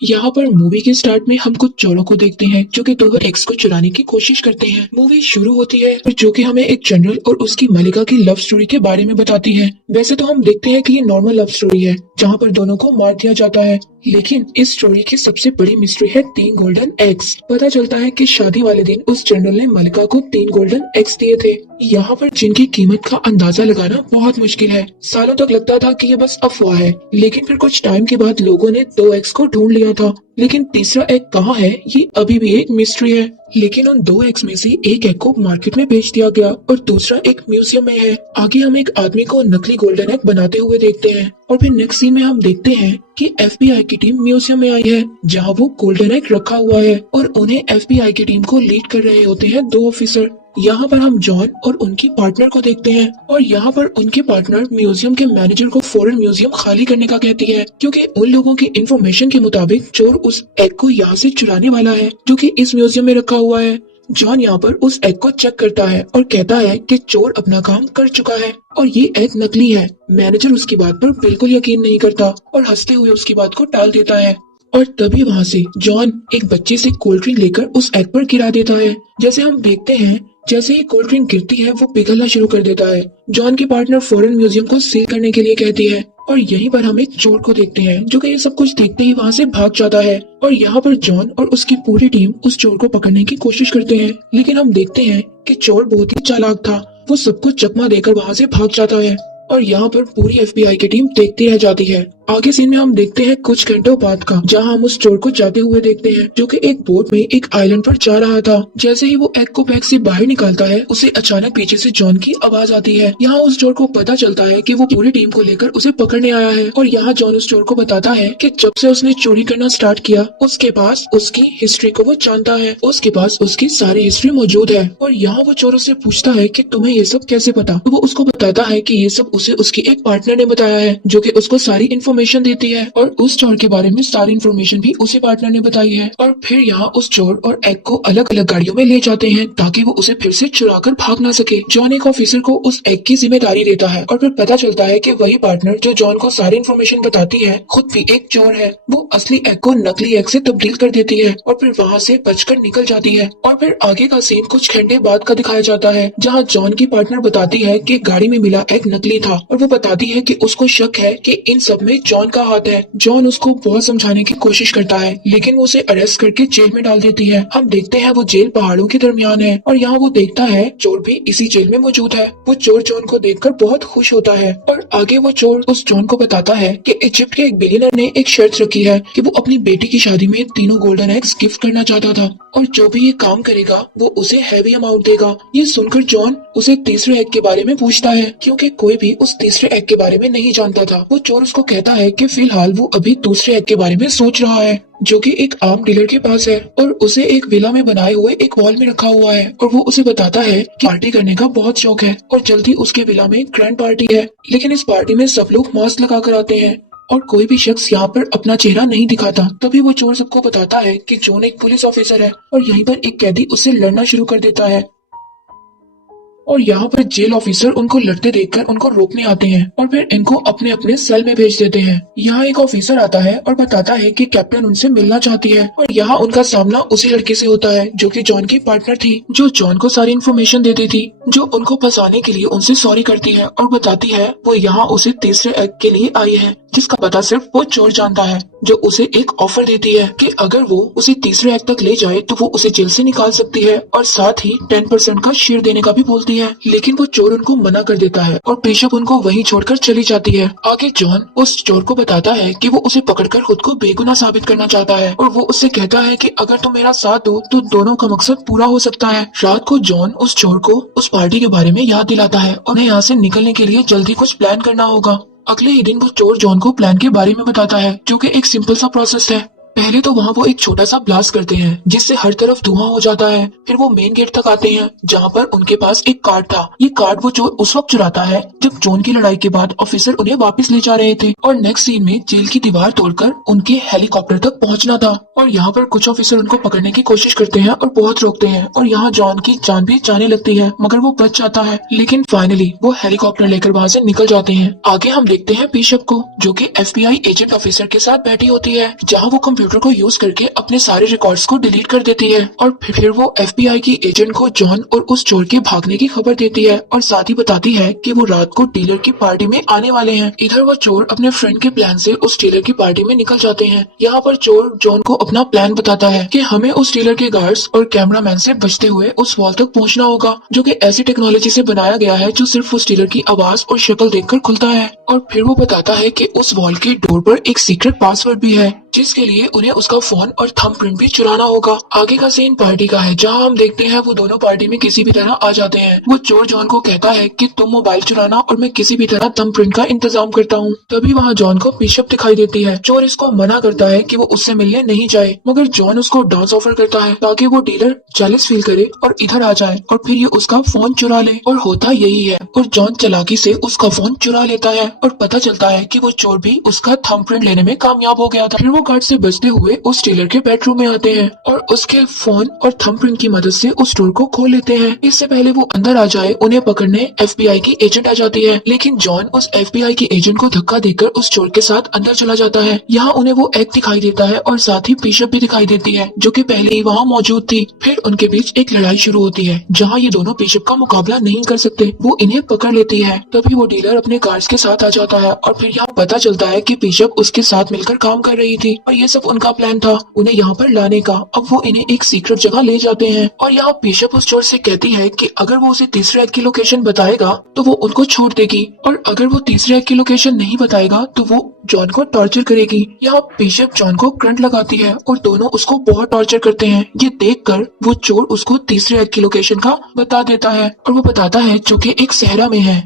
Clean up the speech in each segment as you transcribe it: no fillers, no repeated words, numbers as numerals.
यहाँ पर मूवी के स्टार्ट में हम कुछ चोरों को देखते हैं जो कि दो एक्स को चुराने की कोशिश करते हैं। मूवी शुरू होती है और जो कि हमें एक जनरल और उसकी मलिका की लव स्टोरी के बारे में बताती है। वैसे तो हम देखते हैं कि ये नॉर्मल लव स्टोरी है जहाँ पर दोनों को मार दिया जाता है, लेकिन इस स्टोरी की सबसे बड़ी मिस्ट्री है 3 गोल्डन एग्स। पता चलता है कि शादी वाले दिन उस जनरल ने मलिका को 3 गोल्डन एग्स दिए थे, यहाँ पर जिनकी कीमत का अंदाजा लगाना बहुत मुश्किल है। सालों तक लगता था कि ये बस अफवाह है, लेकिन फिर कुछ टाइम के बाद लोगों ने 2 एग्स को ढूंढ लिया था, लेकिन तीसरा एग कहाँ है ये अभी भी एक मिस्ट्री है। लेकिन उन 2 एग्स में से एक एग को मार्केट में बेच दिया गया और दूसरा एक म्यूजियम में है। आगे हम एक आदमी को नकली गोल्डन एग बनाते हुए देखते हैं और फिर नेक्स्ट सीन में हम देखते हैं कि एफबीआई की टीम म्यूजियम में आई है जहाँ वो गोल्डन एग रखा हुआ है और उन्हें एफबीआई की टीम को लीड कर रहे होते हैं 2 ऑफिसर। यहाँ पर हम जॉन और उनकी पार्टनर को देखते हैं और यहाँ पर उनके पार्टनर म्यूजियम के मैनेजर को फौरन म्यूजियम खाली करने का कहती है, क्योंकि उन लोगों की इन्फॉर्मेशन के मुताबिक चोर उस एग को यहाँ से चुराने वाला है जो कि इस म्यूजियम में रखा हुआ है। जॉन यहाँ पर उस एग को चेक करता है और कहता है कि चोर अपना काम कर चुका है और ये एग नकली है। मैनेजर उसकी बात पर बिल्कुल यकीन नहीं करता और हंसते हुए उसकी बात को टाल देता है और तभी वहाँ से जॉन एक बच्चे से कोल्ड ड्रिंक लेकर उस एग पर गिरा देता है। जैसे हम देखते हैं जैसे ही कोल्ड ड्रिंक गिरती है वो पिघलना शुरू कर देता है। जॉन की पार्टनर फौरन म्यूजियम को सील करने के लिए कहती है और यहीं पर हम एक चोर को देखते हैं जो कि ये सब कुछ देखते ही वहाँ से भाग जाता है और यहाँ पर जॉन और उसकी पूरी टीम उस चोर को पकड़ने की कोशिश करते हैं, लेकिन हम देखते हैं कि चोर बहुत ही चालाक था। वो सबको चकमा देकर वहाँ से भाग जाता है और यहाँ पर पूरी एफबीआई की टीम देखती रह जाती है। आगे सीन में हम देखते हैं कुछ घंटों बाद का, जहाँ हम उस चोर को जाते हुए देखते हैं जो कि एक बोट में एक आइलैंड पर जा रहा था। जैसे ही वो एग को बैग से बाहर निकालता है उसे अचानक पीछे से जॉन की आवाज आती है। यहाँ उस चोर को पता चलता है कि वो पूरी टीम को लेकर उसे पकड़ने आया है और यहाँ जॉन उस चोर को बताता है कि जब से उसने चोरी करना स्टार्ट किया उसके पास उसकी हिस्ट्री को वो जानता है, उसके पास उसकी सारी हिस्ट्री मौजूद है। और यहाँ वो चोर उससे पूछता है कि तुम्हें ये सब कैसे पता, तो वो उसको बताता है कि ये सब उसे उसकी एक पार्टनर ने बताया है जो कि उसको सारी इन्फॉर्मेशन देती है और उस चोर के बारे में सारी इन्फॉर्मेशन भी उसी पार्टनर ने बताई है। और फिर यहाँ उस चोर और एग को अलग अलग गाड़ियों में ले जाते हैं ताकि वो उसे फिर से चुरा कर भाग ना सके। जॉन एक ऑफिसर को उस एग की जिम्मेदारी देता है और फिर पता चलता है कि वही पार्टनर जो जॉन को सारी इन्फॉर्मेशन बताती है खुद भी एक चोर है। वो असली एग को नकली एग से तब्दील कर देती है और फिर वहाँ से बचकर निकल जाती है। और फिर आगे का सीन कुछ घंटे बाद का दिखाया जाता है जहाँ जॉन की पार्टनर बताती है कि गाड़ी में मिला एग नकली था और वो बताती है कि उसको शक है कि इन सब में जॉन का हाथ है। जॉन उसको बहुत समझाने की कोशिश करता है लेकिन वो उसे अरेस्ट करके जेल में डाल देती है। हम देखते हैं वो जेल पहाड़ों के दरमियान है और यहाँ वो देखता है चोर भी इसी जेल में मौजूद है। वो चोर जॉन को देखकर बहुत खुश होता है और आगे वो चोर उस जॉन को बताता है कि इजिप्ट के एक बिलियनर ने एक शर्त रखी है कि वो अपनी बेटी की शादी में 3 गोल्डन एग्स गिफ्ट करना चाहता था और जो भी ये काम करेगा वो उसे हैवी अमाउंट देगा। ये सुनकर जॉन उसे तीसरे एग के बारे में पूछता है क्योंकि कोई भी उस तीसरे एग के बारे में नहीं जानता था। वो चोर उसको कहता है कि फिलहाल वो अभी दूसरे एग के बारे में सोच रहा है जो कि एक आर्म डीलर के पास है और उसे एक विला में बनाए हुए एक वॉल में रखा हुआ है और वो उसे बताता है कि पार्टी करने का बहुत शौक है और जल्दी उसके विला में ग्रैंड पार्टी है, लेकिन इस पार्टी में सब लोग मास्क लगा कर आते हैं और कोई भी शख्स यहाँ पर अपना चेहरा नहीं दिखाता। तभी वो चोर सबको बताता है कि जॉन एक पुलिस ऑफिसर है और यहीं पर एक कैदी उससे लड़ना शुरू कर देता है और यहाँ पर जेल ऑफिसर उनको लड़ते देखकर उनको रोकने आते हैं और फिर इनको अपने अपने सेल में भेज देते हैं। यहाँ एक ऑफिसर आता है और बताता है कि कैप्टन उनसे मिलना चाहती है और यहाँ उनका सामना उसी लड़के से होता है जो कि जॉन की पार्टनर थी, जो जॉन को सारी इन्फॉर्मेशन देती थी, जो उनको फंसाने के लिए उनसे सॉरी करती है और बताती है वो यहाँ उसे तीसरे एग के लिए आई है जिसका पता सिर्फ वो चोर जानता है, जो उसे एक ऑफर देती है कि अगर वो उसे तीसरे एग तक ले जाए तो वो उसे जेल से निकाल सकती है और साथ ही 10% का शेयर देने का भी बोलती है। लेकिन वो चोर उनको मना कर देता है और पेशअप उनको वहीं छोड़कर चली जाती है। आगे जॉन उस चोर को बताता है कि वो उसे पकड़कर खुद को बेगुनाह साबित करना चाहता है और वो उससे कहता है कि अगर तुम मेरा साथ दो तो दोनों का मकसद पूरा हो सकता है। रात को जॉन उस चोर को उस पार्टी के बारे में याद दिलाता है, उन्हें यहाँ से निकलने के लिए जल्दी कुछ प्लान करना होगा। अगले ही दिन वो चोर जॉन को प्लान के बारे में बताता है जो कि एक सिंपल सा प्रोसेस है। पहले तो वहाँ वो एक छोटा सा ब्लास्ट करते हैं जिससे हर तरफ धुआं हो जाता है। फिर वो मेन गेट तक आते हैं जहाँ पर उनके पास एक कार्ड था। ये कार्ड वो चोर उस वक्त चुराता है जब जॉन की लड़ाई के बाद ऑफिसर उन्हें वापस ले जा रहे थे और नेक्स्ट सीन में जेल की दीवार तोड़कर उनके हेलीकॉप्टर तक पहुँचना था और यहाँ पर कुछ ऑफिसर उनको पकड़ने की कोशिश करते हैं और बहुत रोकते हैं और यहाँ जॉन की जान भी जाने लगती है, मगर वो बच जाता है। लेकिन फाइनली वो हेलीकॉप्टर लेकर वहाँ से निकल जाते हैं। आगे हम देखते हैं बिशप को, जो कि FBI एजेंट ऑफिसर के साथ बैठी होती है, जहाँ वो कंप्यूटर को यूज करके अपने सारे रिकॉर्ड्स को डिलीट कर देती है और फिर वो FBI की एजेंट को जॉन और उस चोर के भागने की खबर देती है और साथ ही बताती है कि वो रात को डीलर की पार्टी में आने वाले हैं। इधर वो चोर अपने फ्रेंड के प्लान से उस डीलर की पार्टी में निकल जाते हैं। यहाँ पर चोर जॉन को अपना प्लान बताता है कि हमें उस डीलर के गार्ड्स और कैमरामैन से बचते हुए उस वॉल तक पहुंचना होगा, जो कि ऐसी टेक्नोलॉजी से बनाया गया है जो सिर्फ उस डीलर की आवाज और शक्ल देखकर खुलता है। और फिर वो बताता है कि उस वॉल के डोर पर एक सीक्रेट पासवर्ड भी है, जिसके लिए उन्हें उसका फोन और थंबप्रिंट भी चुराना होगा। आगे का सीन पार्टी का है, जहां हम देखते हैं वो दोनों पार्टी में किसी भी तरह आ जाते हैं। वो चोर जॉन को कहता है कि तुम मोबाइल चुराना और मैं किसी भी तरह थंबप्रिंट का इंतजाम करता हूँ। तभी वहाँ जॉन को बिशप दिखाई देती है। चोर इसको मना करता है कि वो उससे मिलने नहीं जाए, मगर जॉन उसको डांस ऑफर करता है ताकि वो डीलर जेलस फील करे और इधर आ जाए और फिर ये उसका फोन चुरा ले। और होता यही है, और जॉन चालाकी से उसका फोन चुरा लेता है और पता चलता है कि वो चोर भी उसका थंबप्रिंट लेने में कामयाब हो गया था। फिर वो गार्ड से बचते हुए उस डीलर के बेडरूम में आते हैं और उसके फोन और थंबप्रिंट की मदद से उस डोर को खोल लेते हैं। इससे पहले वो अंदर आ जाए, उन्हें पकड़ने FBI की एजेंट आ जाती है, लेकिन जॉन उस FBI की एजेंट को धक्का देकर उस चोर के साथ अंदर चला जाता है। यहाँ उन्हें वो एक्ट दिखाई देता है और साथ ही बिशप भी दिखाई देती है, जो कि पहले ही वहाँ मौजूद थी। फिर उनके बीच एक लड़ाई शुरू होती है, जहाँ ये दोनों बिशप का मुकाबला नहीं कर सकते। वो इन्हें पकड़ लेती है। तभी वो डीलर अपने गार्ड्स के साथ आ जाता है और फिर यहाँ पता चलता है कि बिशप उसके साथ मिलकर काम कर रही थी और ये सब उनका प्लान था उन्हें यहाँ पर लाने का। अब वो इन्हें एक सीक्रेट जगह ले जाते हैं और यहाँ बिशप उस चोर से कहती है कि अगर वो उसे तीसरे एक्ट की लोकेशन बताएगा तो वो उनको छोड़ देगी, और अगर वो तीसरे एक्ट की लोकेशन नहीं बताएगा तो वो जॉन को टॉर्चर करेगी। यहाँ बिशप जॉन को करंट लगाती है और दोनों उसको बहुत टॉर्चर करते हैं। ये देखकर वो चोर उसको तीसरे एक्ट की लोकेशन का बता देता है और वो बताता है जो कि एक सहरा में है।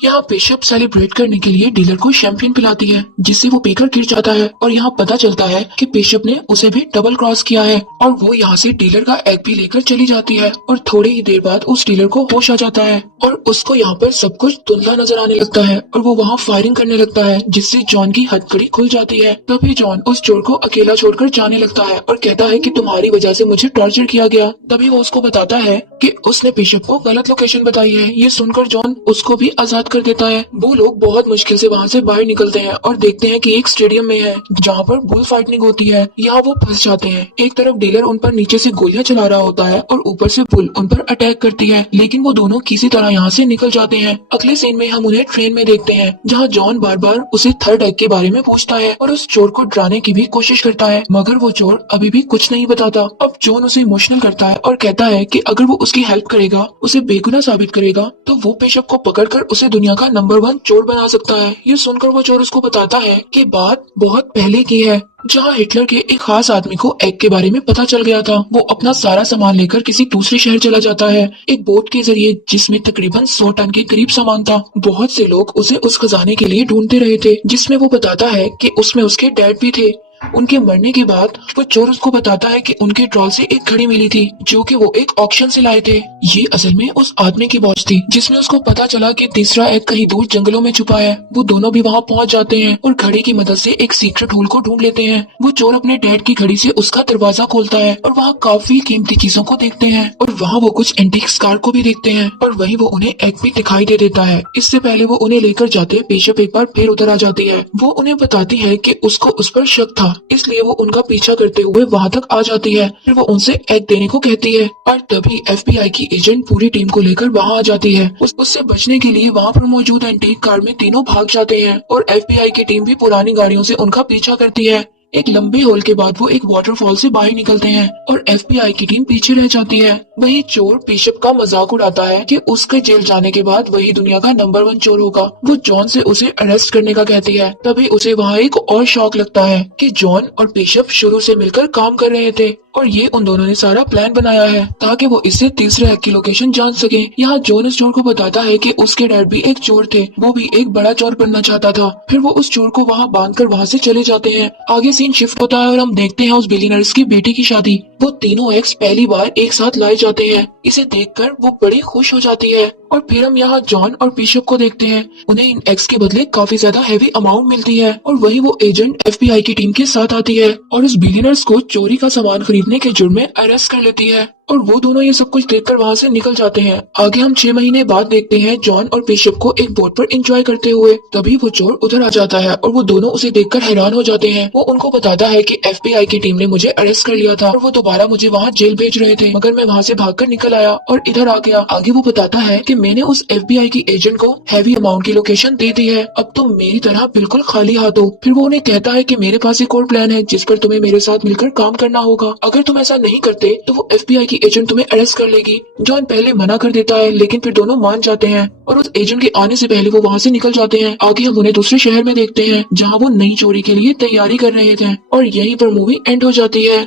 यहाँ बिशप सेलिब्रेट करने के लिए डीलर को शैंपेन पिलाती है, जिससे वो पीकर गिर जाता है और यहाँ पता चलता है कि बिशप ने उसे भी डबल क्रॉस किया है और वो यहाँ से डीलर का एग भी लेकर चली जाती है। और थोड़ी ही देर बाद उस डीलर को होश आ जाता है और उसको यहाँ पर सब कुछ धुंधला नजर आने लगता है और वो वहाँ फायरिंग करने लगता है, जिससे जॉन की हथकड़ी खुल जाती है। तभी जॉन उस चोर को अकेला छोड़कर जाने लगता है और कहता है कि तुम्हारी वजह से मुझे टॉर्चर किया गया। तभी वो उसको बताता है कि उसने बिशप को गलत लोकेशन बताई है। ये सुनकर जॉन उसको भी आजाद कर देता है। वो लोग बहुत मुश्किल से वहाँ से बाहर निकलते हैं और देखते हैं कि एक स्टेडियम में है जहाँ पर बुल फाइटिंग होती है। यहाँ वो फंस जाते हैं। एक तरफ डीलर उन पर नीचे से गोलियां चला रहा होता है और ऊपर से बुल उन पर अटैक करती है, लेकिन वो दोनों किसी तरह यहाँ से निकल जाते हैं। अगले सीन में हम उन्हें ट्रेन में देखते हैं, जहाँ जॉन बार बार उसे थर्ड एक्ट के बारे में पूछता है और उस चोर को डराने की भी कोशिश करता है, मगर वो चोर अभी भी कुछ नहीं बताता। अब जॉन उसे इमोशनल करता है और कहता है कि अगर वो उसकी हेल्प करेगा, उसे बेगुनाह साबित करेगा, तो वो बिशप को पकड़कर उसे दुनिया का नंबर 1 चोर बना सकता है। ये सुनकर वो चोर उसको बताता है कि बात बहुत पहले की है, जहाँ हिटलर के एक खास आदमी को एग के बारे में पता चल गया था। वो अपना सारा सामान लेकर किसी दूसरे शहर चला जाता है एक बोट के जरिए, जिसमें तकरीबन 100 टन के करीब सामान था। बहुत से लोग उसे उस खजाने के लिए ढूंढते रहे थे, जिसमें वो बताता है कि उसमें उसके डैड भी थे। उनके मरने के बाद वो चोर उसको बताता है कि उनके ट्रॉल से एक घड़ी मिली थी, जो कि वो एक ऑक्शन से लाए थे। ये असल में उस आदमी की वॉच थी, जिसमें उसको पता चला कि तीसरा एग कहीं दूर जंगलों में छुपा है। वो दोनों भी वहाँ पहुँच जाते हैं और घड़ी की मदद से एक सीक्रेट होल को ढूंढ लेते हैं। वो चोर अपने डैड की घड़ी से उसका दरवाजा खोलता है और वहाँ काफी कीमती चीजों को देखते हैं और वहाँ वो कुछ एंटीक कार को भी देखते हैं और वहीं वो उन्हें एग भी दिखाई दे देता है। इससे पहले वो उन्हें लेकर जाते बिशप एक बार फिर उधर आ जाती है। वो उन्हें बताती है कि उसको उस पर शक था, इसलिए वो उनका पीछा करते हुए वहाँ तक आ जाती है। फिर वो उनसे एग देने को कहती है और तभी FBI की एजेंट पूरी टीम को लेकर वहाँ आ जाती है। उससे बचने के लिए वहाँ पर मौजूद एंटीक कार में तीनों भाग जाते हैं और FBI की टीम भी पुरानी गाड़ियों से उनका पीछा करती है। एक लंबे होल के बाद वो एक वाटरफॉल से बाहर निकलते हैं और FBI की टीम पीछे रह जाती है। वहीं चोर बिशप का मजाक उड़ाता है कि उसके जेल जाने के बाद वही दुनिया का नंबर 1 चोर होगा। वो जॉन से उसे अरेस्ट करने का कहती है। तभी उसे वहाँ एक और शौक लगता है कि जॉन और बिशप शुरू से मिलकर काम कर रहे थे और ये उन दोनों ने सारा प्लान बनाया है ताकि वो इससे तीसरे एग की लोकेशन जान सके। यहाँ जॉन उस चोर को बताता है कि उसके डैड भी एक चोर थे, वो भी एक बड़ा चोर बनना चाहता था। फिर वो उस चोर को वहाँ बांधकर वहाँ से चले जाते हैं। आगे सीन शिफ्ट होता है और हम देखते हैं उस बिलियनर्स की बेटी की शादी। वो तीनों एक्स पहली बार एक साथ लाए जाते हैं। इसे देखकर वो बड़ी खुश हो जाती है और फिर हम यहाँ जॉन और बिशप को देखते हैं। उन्हें इन एक्स के बदले काफी ज्यादा हैवी अमाउंट मिलती है और वही वो एजेंट एफबीआई की टीम के साथ आती है और उस बिलियनर्स को चोरी का सामान खरीदने के जुर्म में अरेस्ट कर लेती है और वो दोनों ये सब कुछ देखकर वहाँ से निकल जाते हैं। आगे हम 6 महीने बाद देखते हैं जॉन और बिशप को एक बोट पर एंजॉय करते हुए। तभी वो चोर उधर आ जाता है और वो दोनों उसे देखकर हैरान हो जाते हैं। वो उनको बताता है कि एफबीआई की टीम ने मुझे अरेस्ट कर लिया था और वो दोबारा मुझे वहाँ जेल भेज रहे थे, मगर मैं वहाँ से भागकर निकल आया और इधर आ गया। आगे वो बताता है कि मैंने उस एफबीआई की एजेंट को हैवी अमाउंट की लोकेशन दे दी है, अब तुम मेरी तरह बिल्कुल खाली हाथ हो। फिर वो उन्हें कहता है कि मेरे पास एक और प्लान है जिस पर तुम्हें मेरे साथ मिलकर काम करना होगा। अगर तुम ऐसा नहीं करते तो वो एफबीआई की एजेंट तुम्हें अरेस्ट कर लेगी। जॉन पहले मना कर देता है लेकिन फिर दोनों मान जाते हैं और उस एजेंट के आने से पहले वो वहाँ से निकल जाते हैं। आगे हम उन्हें दूसरे शहर में देखते हैं जहाँ वो नई चोरी के लिए तैयारी कर रहे थे और यहीं पर मूवी एंड हो जाती है।